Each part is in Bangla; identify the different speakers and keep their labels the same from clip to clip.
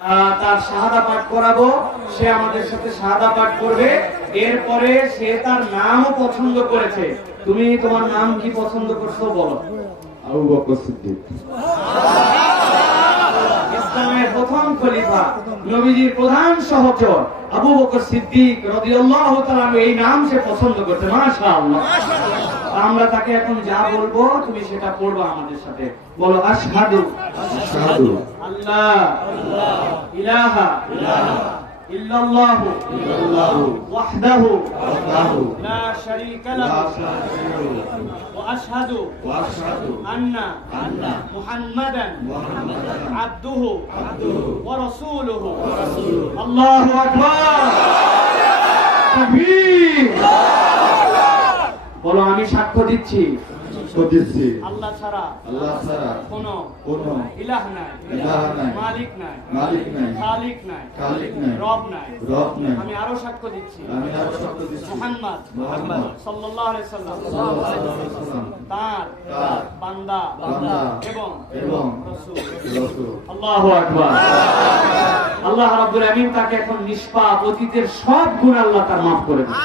Speaker 1: তার শাহাদা পাঠ করাবো। সে আমাদের সাথে শাহাদা পাঠ করবে। এরপরে সে তার নামও পছন্দ করেছে। তুমি তোমার নাম কি পছন্দ করছ বলো?
Speaker 2: আবু বকর সিদ্দিক।
Speaker 1: ইসলামের প্রথম খলিফা নবীজির প্রধান সহচর আবু বকর সিদ্দিক রাদিয়াল্লাহু তাআলা এই নাম সে পছন্দ করতে মাশাআল্লাহ। আমরা তাকে এখন যা বলব তুমি সেটা পড়বা আমাদের সাথে। বলো আশহাদু।
Speaker 2: সাধু
Speaker 1: আল্লাহ। ইলাহা। ইল্লাল্লাহু আশহাদু আন্না
Speaker 2: আন্না
Speaker 1: মুহাম্মাদান
Speaker 2: মুহাম্মাদান
Speaker 1: আবদুহু
Speaker 2: আবদুহু
Speaker 1: ওয়া রাসূলুহু
Speaker 2: ওয়া রাসূলুহু
Speaker 1: আল্লাহু আকবার তাকবীর। বলো আমি সাক্ষ্য দিচ্ছি। আল্লাহ ছাড়া
Speaker 2: আল্লাহ ছাড়া
Speaker 1: কোনো
Speaker 2: কোনো
Speaker 1: ইলাহ নাই।
Speaker 2: ইলাহ নাই,
Speaker 1: মালিক নাই।
Speaker 2: মালিক নাই,
Speaker 1: খালিক নাই।
Speaker 2: খালিক নাই,
Speaker 1: রব নাই।
Speaker 2: রব নাই।
Speaker 1: আমি আরও সাক্ষ্য দিচ্ছি।
Speaker 2: আমি আরও সাক্ষ্য দিচ্ছি।
Speaker 1: মুহাম্মদ
Speaker 2: মুহাম্মদ।
Speaker 1: সাল্লাল্লাহু আলাইহি সাল্লাম
Speaker 2: সাল্লাল্লাহু আলাইহি ওয়াসাল্লাম।
Speaker 1: তার
Speaker 2: তার
Speaker 1: বান্দা
Speaker 2: বান্দা
Speaker 1: এবং
Speaker 2: এবং
Speaker 1: রাসূল।
Speaker 2: রাসূল।
Speaker 1: আল্লাহু আকবার। আল্লাহ রাব্বুল আমিন তাকে এখন নিষ্পাপ অতীতের সব গুণ আল্লাহ তার মাফ করে দেন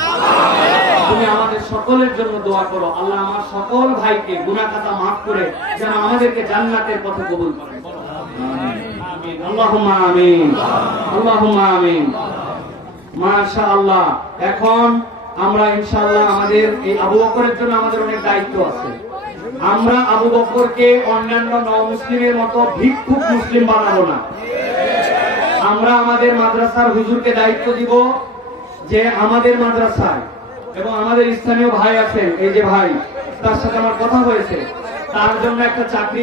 Speaker 1: তুমি আমাদের সকলের জন্য দোয়া করো। আল্লাহ আমার সকল ভাইকে গুনাহ খাতা মাফ করে যেন আমাদেরকে জান্নাতের পথে কবুল করেন। এখন আমরা ইনশাআল্লাহ আমাদের এই আবু বকরের জন্য আমাদের অনেক দায়িত্ব আছে। আমরা আবু বকরকে অন্যান্য মুসলিমের মতো ভিক্ষুক মুসলিম বানাবো না। আমরা আমাদের মাদ্রাসার হুজুরকে দায়িত্ব দিব যে আমাদের মাদ্রাসায় এবং আমাদের স্থানীয় ভাই আছেন, এই যে ভাই, তার সাথে আমার কথা হয়েছে। তার জন্য একটা চাকরি